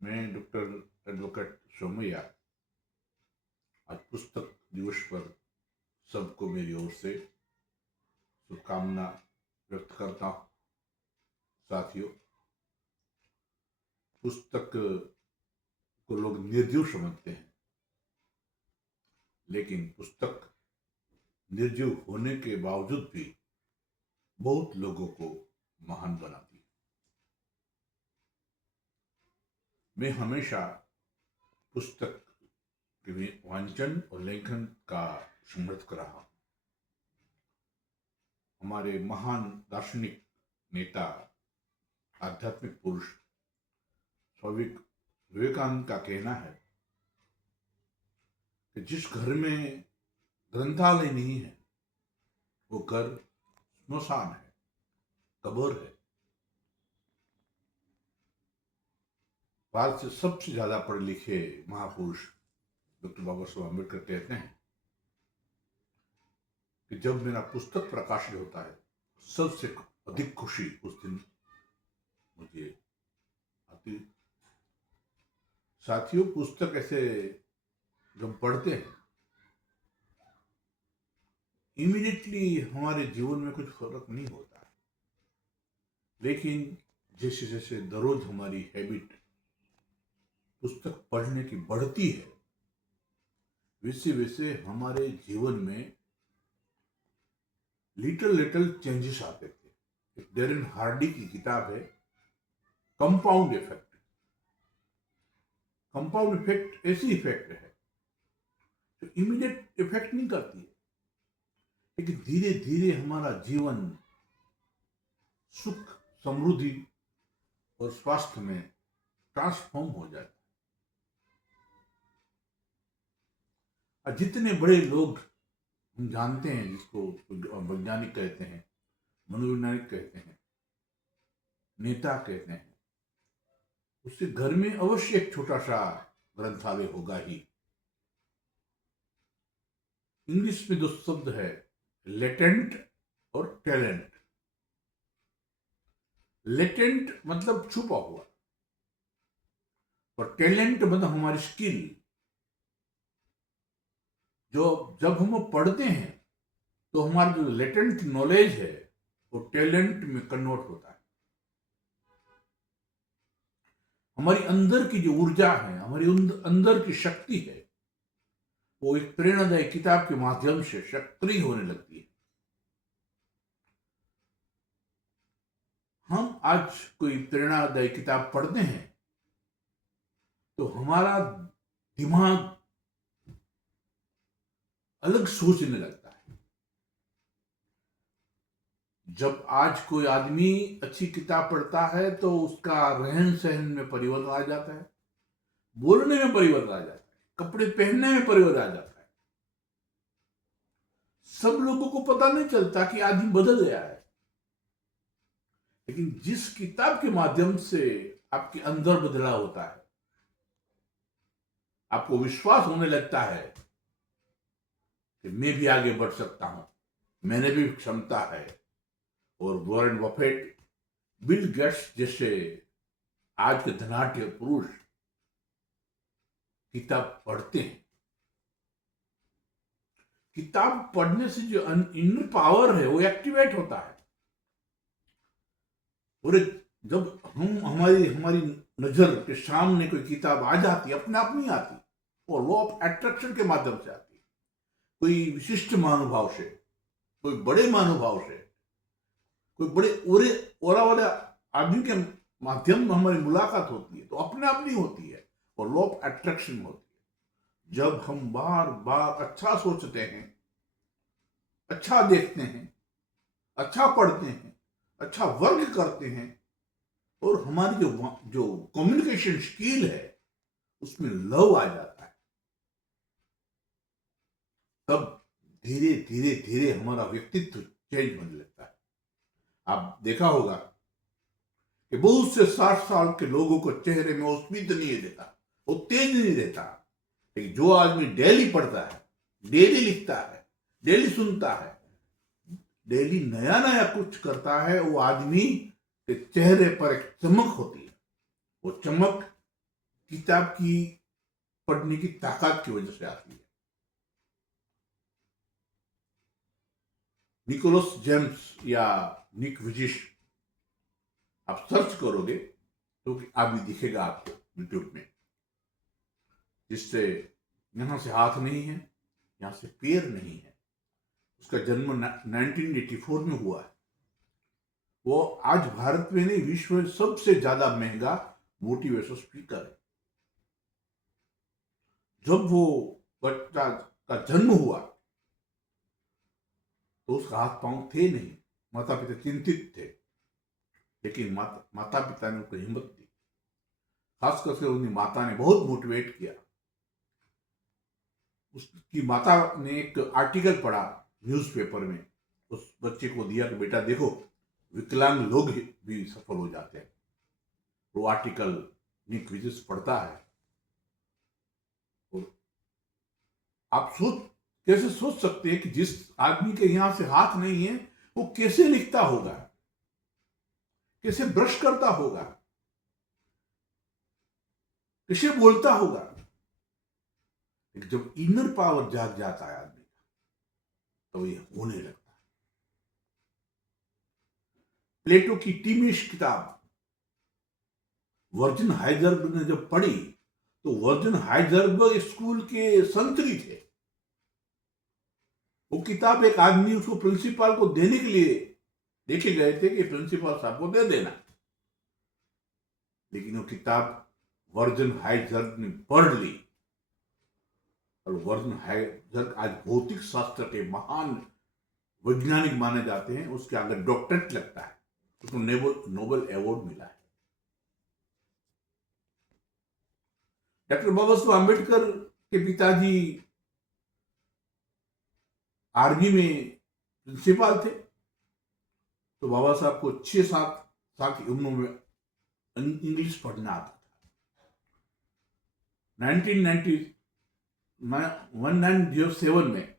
मैं doctor advocate Somaiya आज पुस्तक दिवस पर सबको मेरी ओर से शुभकामना व्यक्त करता हूँ। साथियों, पुस्तक को लोग निर्जीव समझते हैं, लेकिन पुस्तक निर्जीव होने के बावजूद भी बहुत लोगों को महान बनाती है। मैं हमेशा पुस्तक के वांचन और लेखन का समर्थक रहा हूँ। हमारे महान दार्शनिक नेता, आध्यात्मिक पुरुष स्वामी विवेकानंद का कहना है कि जिस घर में ग्रंथालय नहीं है वो घर स्मशान है, कब्र है। भारत से सबसे ज्यादा पढ़े लिखे महापुरुष डॉक्टर बाबा साहब अम्बेडकर कहते हैं कि जब मेरा पुस्तक प्रकाशित होता है सबसे अधिक खुशी उस दिन मुझे आती। साथियों, पुस्तक ऐसे जब पढ़ते हैं इमीडिएटली हमारे जीवन में कुछ फर्क नहीं होता, लेकिन जैसे जैसे दररोज हमारी हैबिट पुस्तक पढ़ने की बढ़ती है वैसे वैसे हमारे जीवन में लिटिल लिटिल चेंजेस आते थे। एक डेरेन हार्डी की किताब है कंपाउंड इफेक्ट। कंपाउंड इफेक्ट ऐसी इफेक्ट है जो इमीडिएट इफेक्ट नहीं करती है, लेकिन धीरे धीरे हमारा जीवन सुख, समृद्धि और स्वास्थ्य में ट्रांसफॉर्म हो जाता है। और जितने बड़े लोग हम जानते हैं, जिसको वैज्ञानिक कहते हैं, मनोवैज्ञानिक कहते हैं, नेता कहते हैं, उसके घर में अवश्य एक छोटा सा ग्रंथालय होगा ही। इंग्लिश में दो शब्द है, लेटेंट और टैलेंट। लेटेंट मतलब छुपा हुआ और टैलेंट मतलब हमारी स्किल। जो जब हम पढ़ते हैं तो हमारा जो लेटेंट नॉलेज है वो टैलेंट में कन्वर्ट होता है। हमारी अंदर की जो ऊर्जा है, हमारी अंदर की शक्ति है, वो एक प्रेरणादायी किताब के माध्यम से सक्रिय होने लगती है। हम आज कोई प्रेरणादायी किताब पढ़ते हैं तो हमारा दिमाग अलग सोचने लगता है। जब आज कोई आदमी अच्छी किताब पढ़ता है तो उसका रहन सहन में परिवर्तन आ जाता है, बोलने में परिवर्तन आ जाता है, कपड़े पहनने में परिवर्तन आ जाता है। सब लोगों को पता नहीं चलता कि आदमी बदल गया है, लेकिन जिस किताब के माध्यम से आपके अंदर बदलाव होता है, आपको विश्वास होने लगता है कि मैं भी आगे बढ़ सकता हूं, मैंने भी क्षमता है। और वॉरेन बफेट, बिल गेट्स जैसे आज के धनाढ्य पुरुष किताब पढ़ते हैं। किताब पढ़ने से जो इनर पावर है वो एक्टिवेट होता है। और जब हमारी हमारी नजर के सामने कोई किताब आ जाती है, अपने आप नहीं आती, और लॉ ऑफ अट्रैक्शन के माध्यम से आती है। कोई विशिष्ट महानुभाव से, कोई बड़े महानुभाव से, कोई बड़े ओरा वाले आदमी के माध्यम में हमारी मुलाकात होती है तो अपने आप नहीं होती है, और लॉ ऑफ अट्रैक्शन होती है। जब हम बार बार अच्छा सोचते हैं, अच्छा देखते हैं, अच्छा पढ़ते हैं, अच्छा वर्क करते हैं, और हमारी जो जो कम्युनिकेशन स्किल है उसमें लव आ जाता है, तब धीरे धीरे धीरे हमारा व्यक्तित्व चेंज होने लगता है। आप देखा होगा कि बहुत से 60 साल के लोगों को चेहरे में वो स्मित नहीं देता, वो तेज नहीं देता, लेकिन जो आदमी डेली पढ़ता है, डेली लिखता है, डेली सुनता है, डेली नया नया कुछ करता है, वो आदमी के चेहरे पर एक चमक होती है। वो चमक किताब की पढ़ने की ताकत की वजह से आती है। निकोलस जेम्स या निक विजिश आप सर्च करोगे तो अभी दिखेगा आपको यूट्यूब में, जिससे यहां से हाथ नहीं है, यहां से पैर नहीं है। उसका जन्म 1984 में हुआ है। वो आज भारत में नहीं, विश्व में सबसे ज्यादा महंगा मोटिवेशनल स्पीकर है। जब वो बच्चा का जन्म हुआ तो उसका हाथ पांव थे नहीं, माता पिता चिंतित थे, लेकिन माता पिता ने उनको हिम्मत दी। खास करके उनकी माता ने बहुत मोटिवेट किया। उसकी माता ने एक आर्टिकल पढ़ा न्यूज़पेपर में, उस बच्चे को दिया कि बेटा देखो, विकलांग लोग भी सफल हो जाते हैं। वो आर्टिकल निक विजिस पढ़ता है और आप कैसे सोच सकते हैं कि जिस आदमी के यहां से हाथ नहीं है वो कैसे लिखता होगा, कैसे ब्रश करता होगा, कैसे बोलता होगा। जब इनर पावर जाग जाता है आदमी का तो ये होने लगता है। प्लेटो की टीमिश किताब वर्जिन हाइजरबर्ग ने जब पढ़ी तो वर्जिन हाइजरबर्ग स्कूल के संतरी थे। वो किताब एक आदमी उसको प्रिंसिपल को देने के लिए देखे गए थे कि प्रिंसिपल साहब को दे देना, लेकिन वो किताब वर्जिन हाइजरबर्ग ने पढ़ ली और वर्जिन हाइजरबर्ग आज भौतिक शास्त्र के महान वैज्ञानिक माने जाते हैं। उसके आगे डॉक्टरेट लगता है, उसको नोबेल अवार्ड मिला है। डॉक्टर बाबा साहब आम्बेडकर के पिताजी आर्मी में प्रिंसिपल थे, तो बाबा साहब को 6-7 साल की उम्र में इंग्लिश पढ़ना आता था। 1907 में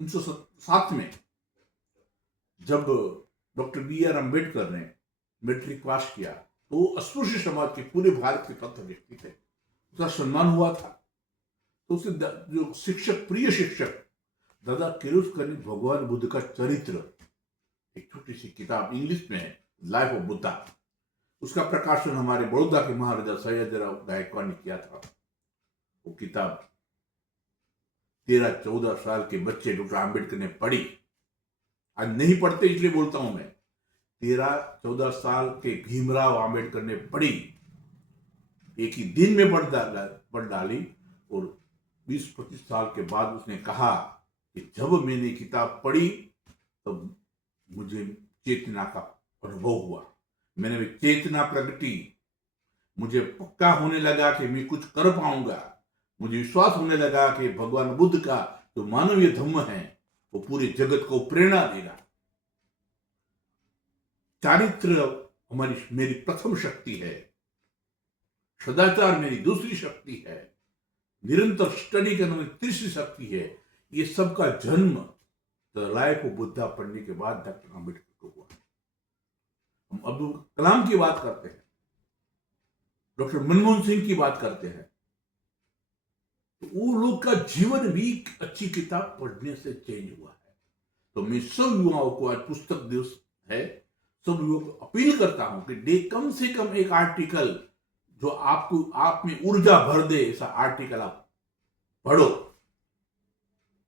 1907 में जब डॉक्टर बी आर अम्बेडकर ने मैट्रिक पास किया तो अस्पृश्य समाज के पूरे भारत के प्रथम व्यक्ति थे, उसका सम्मान हुआ था। तो उसे जो शिक्षक, प्रिय शिक्षक दादा किर्लोस्कर ने भगवान बुद्ध का चरित्र, एक छोटी सी किताब इंग्लिश में है, लाइफ ऑफ बुद्धा, उसका प्रकाशन हमारे बड़ौदा के महाराजा सयाजीराव गायकवाड़ ने किया था। वो किताब 13-14 साल के बच्चे डॉक्टर आम्बेडकर ने पढ़ी। आज नहीं पढ़ते इसलिए बोलता हूं मैं। 13-14 साल के भीमराव आम्बेडकर ने पढ़ी, एक ही दिन में पढ़ डाली और 20-25 साल के बाद उसने कहा कि जब मैंने किताब पढ़ी तब मुझे चेतना का अनुभव हुआ, मैंने चेतना प्रगटी, मुझे पक्का होने लगा कि मैं कुछ कर पाऊंगा, मुझे विश्वास होने लगा कि भगवान बुद्ध का जो मानवीय धम्म है वो पूरे जगत को प्रेरणा देगा। चारित्र मेरी प्रथम शक्ति है, सदाचार मेरी दूसरी शक्ति है, निरंतर स्टडी करना मेरी तीसरी शक्ति है। ये सबका जन्म द लाइफ ऑफ बुद्धा पढ़ने के बाद डॉक्टर आम्बेडकर को हुआ। हम अब्दुल कलाम की बात करते हैं, डॉक्टर मनमोहन सिंह की बात करते हैं, तो वो लोग का जीवन भी अच्छी किताब पढ़ने से चेंज हुआ है। तो मैं सब युवाओं को, आज पुस्तक दिवस है, सब युवाओं को अपील करता हूं कि कम से कम एक आर्टिकल जो आपको आप में ऊर्जा भर दे, ऐसा आर्टिकल आप पढ़ो।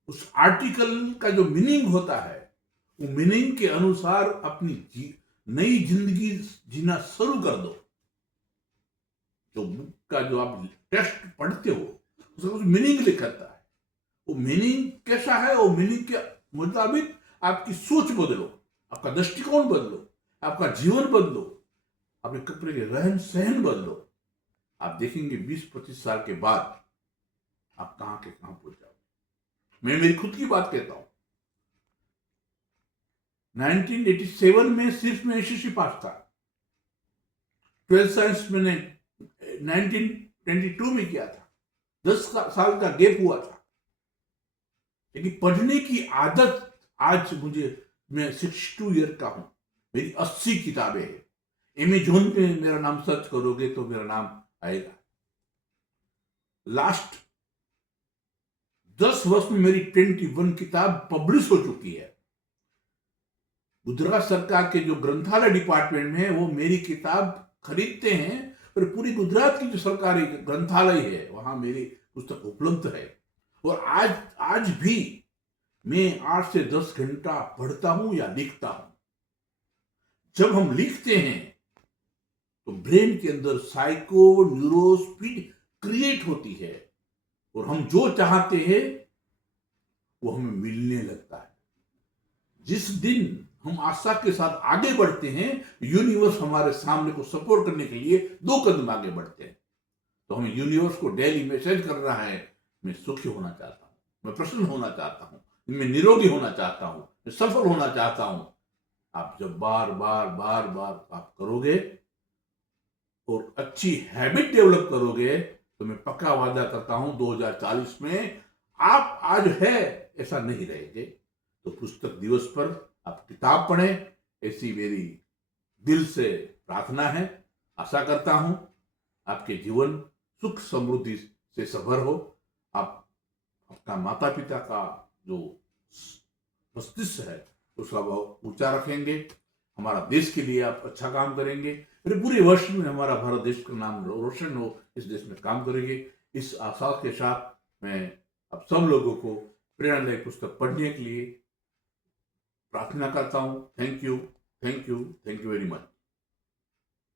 उस आर्टिकल का जो मीनिंग होता है वो मीनिंग के अनुसार अपनी नई जिंदगी जीना शुरू कर दो। जो बुक का जो आप टेक्स्ट पढ़ते हो उसका कुछ मीनिंग लिखता है, वो मीनिंग कैसा है, वो मीनिंग के मुताबिक आपकी सोच बदलो, आपका दृष्टिकोण बदलो, आपका जीवन बदलो, अपने कपड़े के रहन सहन बदलो। आप देखेंगे 20-25 साल के बाद आप कहां के कहां पहुंच जाओगे। मैं मेरी खुद की बात कहता हूं, 1987 में सिर्फ मैं एसएससी पास था। 12th साइंस मैंने 1922 में किया था, 10 साल का गैप हुआ था। लेकिन पढ़ने की आदत आज मैं 62 ईयर का हूं, मेरी 80 किताबें हैं। अमेज़न पे मेरा नाम सर्च करोगे तो मेरा नाम आएगा। लास्ट 10 वर्ष में मेरी 21 किताब पब्लिश हो चुकी है। गुजरात सरकार के जो ग्रंथालय डिपार्टमेंट में है वो मेरी किताब खरीदते हैं, और पूरी गुजरात की जो सरकारी ग्रंथालय है वहां मेरी पुस्तक उपलब्ध है। और आज भी मैं 8 से 10 घंटा पढ़ता हूं या लिखता हूं। जब हम लिखते हैं तो ब्रेन के अंदर साइको न्यूरो स्पीड क्रिएट होती है, और हम जो चाहते हैं वो हमें मिलने लगता है। जिस दिन हम आशा के साथ आगे बढ़ते हैं, यूनिवर्स हमारे सामने को सपोर्ट करने के लिए 2 कदम आगे बढ़ते हैं। तो हमें यूनिवर्स को डेली मैसेज कर रहा है, मैं सुखी होना चाहता हूं, मैं प्रसन्न होना चाहता हूं, मैं निरोगी होना चाहता हूं, मैं सफल होना चाहता हूं। आप जब बार बार बार बार आप करोगे और अच्छी हैबिट डेवलप करोगे, तो मैं पक्का वादा करता हूं 2040 में आप आज है ऐसा नहीं रहेंगे। तो पुस्तक दिवस पर आप किताब पढ़ें, ऐसी मेरी दिल से प्रार्थना है। आशा करता हूं आपके जीवन सुख समृद्धि से सभर हो। आप अपना माता पिता का जो मस्तिष्क है उसका बहुत ऊंचा रखेंगे। हमारा देश के लिए आप अच्छा काम करेंगे, फिर पूरे वर्ष में हमारा भारत देश का नाम रोशन हो, इस देश में काम करेंगे। इस आशा के साथ मैं आप सब लोगों को प्रेरणादायक पुस्तक पढ़ने के लिए प्रार्थना करता हूँ। Thank you very much.